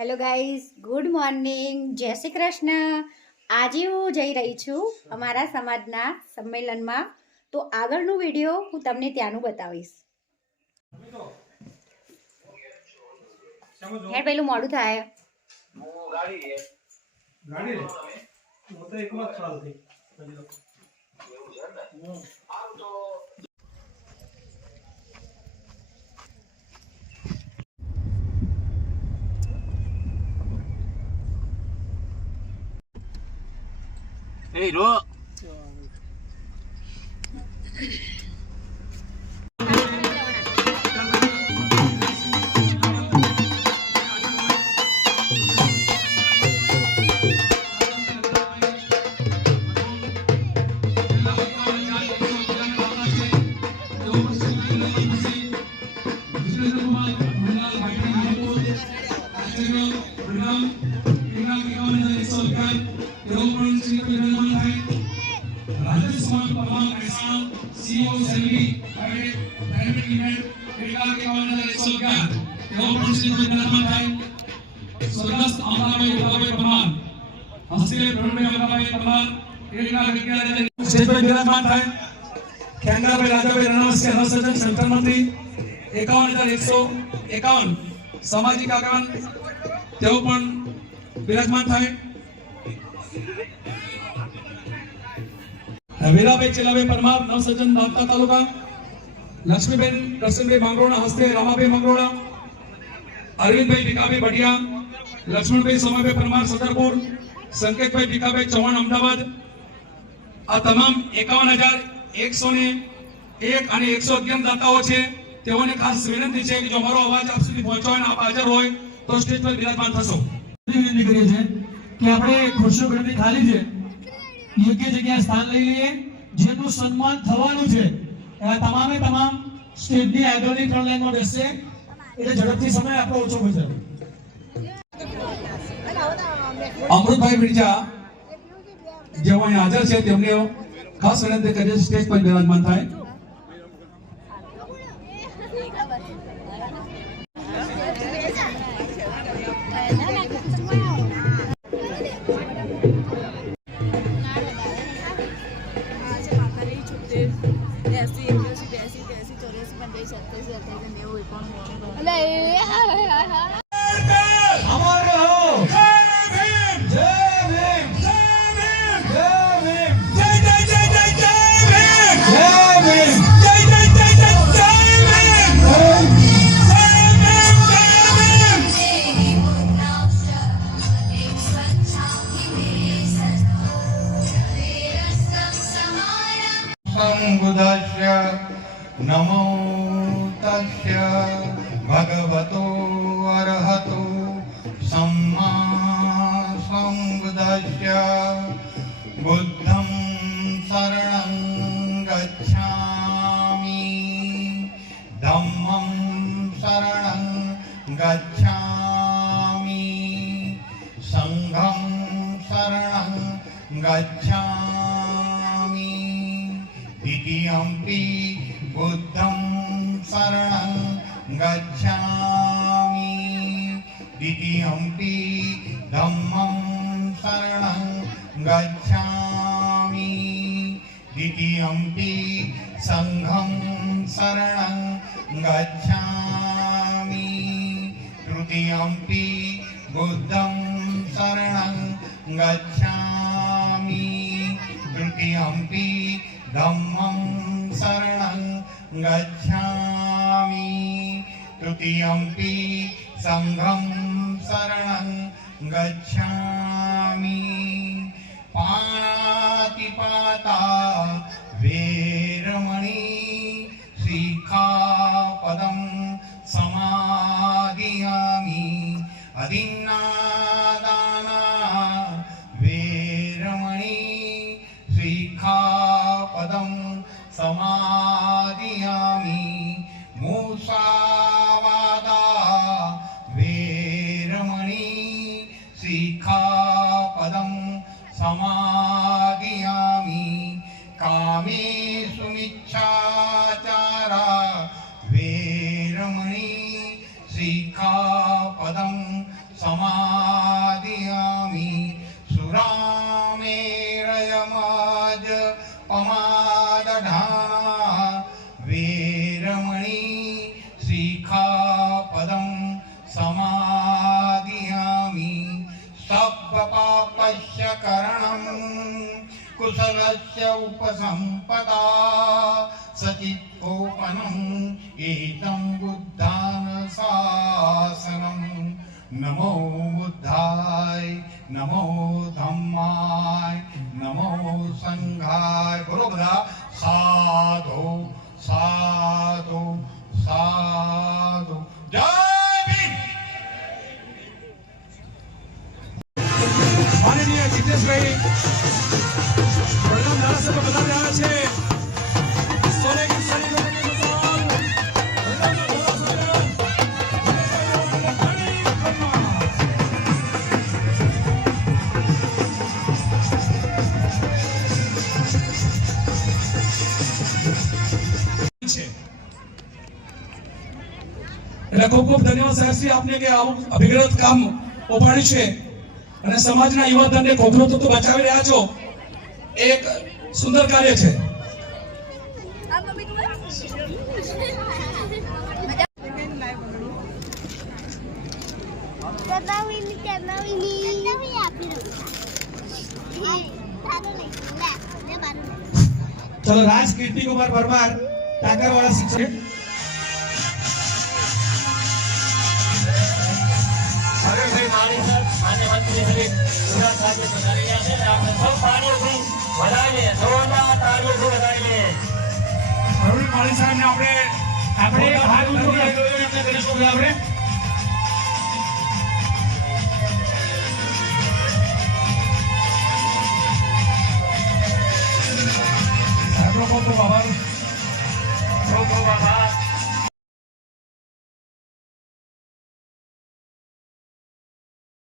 Hello guys, good morning, જય શ્રી કૃષ્ણ. આજે હું જઈ રહી છું અમારા સમાજના સંમેલનમાં. તો આગળનું વિડીયો હું તમને ત્યાંનું બતાવીશ. હે પેલું મોડું થાય. Hey, Ro. संचार मंत्री 51,151 सामाजिक આગેવાન તેઓ પણ બિરાજમાન થાય. વીરાભાઈ ચેલાભાઈ પરમાર નવસર્જન દાંતા તાલુકા, લક્ષ્મીબેન દર્શનભાઈ માંગરોળના હસ્તે રામાભાઈ માંગરોળા, અરવિંદભાઈ ભીખાભાઈ ભટિયા, લક્ષ્મણભાઈ સમાભાઈ પરમાર સદરપુર, સંકેતભાઈ ભીખાભાઈ ચૌહાણ અમદાવાદ, આ તમામ 51,101 અને 111 દાતાઓ છે. તેઓને ખાસ વિનંતી છે કે જો મારો અવાજ આપ સુધી પહોંચવાનો અને આપ હાજર હોય તો સ્ટેજ પર બિરાજમાન થશો. વિનંતી કરીએ છીએ કે આપણે ખુરશીઓ ઘણી ખાલી છે, યોગ્ય જગ્યાએ સ્થાન લઈ લઈએ. જેનું સન્માન થવાનું છે તમામે તમામ સ્ટેજની આગળની 3 લાઈનમાં બેસશે એટલે ઝડપથી સમય આપણો ઓછો બચે. અમૃતભાઈ વિરજા જેઓ અહીં હાજર છે તેમને ખાસ વિનંતી કરીએ સ્ટેજ પર બિરાજમાન થાય. नमो तस्य भगवतो अरहतो सम्मा सम्बुद्धस्य बुद्धं शरणं गच्छामि धम्मं शरणं गच्छामि संघं शरणं गच्छामि द्वितीयंपि बुद्धं शरणं गच्छामि द्वितीयंपि धम्मं शरणं गच्छामि द्वितीयंपि संघं शरणं गच्छामि तृतीयंपि बुद्धं शरणं गच्छामि तृतीयंपि धम्मं शरणं गच्छामि तृतीयंपि संघं शरणं गच्छामि पाणिपाता वेरमणि सिक्खापदं समादियामि अदिन्नादाना वेरमणि सिक्खापदं समादियामि मुसावादा वेरमणि सिक्खापदं समादियामि कामेषु मिच्छाचारा वेरमणि सिक्खापदं समादयामि सुरामेरयमाज पमादधाना वीरमणि शिखापदं समादयामि सब्बपापस्य करणं कुशलस्य उपसम्पदा सचित्तोपनम् एतं बुद्धानुशासनम् नमो बुद्धाय नमो धम्माय नमो संघाय बोलो બધા સાધુ સાધુ સાધુ જય ભીમ માનનીય જીતેશભાઈ વડગામ ધારાસભ્ય પધારી રહ્યા છે સોનેગીર સની વગરની મિસાલ વડગામના ધારાસભ્ય એટલે ખૂબ ખૂબ ધન્યવાદ સાહેબશ્રી આપને કે આવું અભિગ્રત કામ ઉપાડ્યું છે અને સમાજના યુવાધનને ખોખરો તો બચાવી રહ્યા છો એક સુંદર કાર્ય છે. ચલો રાજ કીર્તિ કુમાર પરમાર ટાંકાવાળા શિક્ષક અરુણ માળી સાહેબને આપણે હાથ ઊંચો કરીશું આપણે સાહેબનો ખૂબ ખૂબ આભાર. ખૂબ ખૂબ આભાર.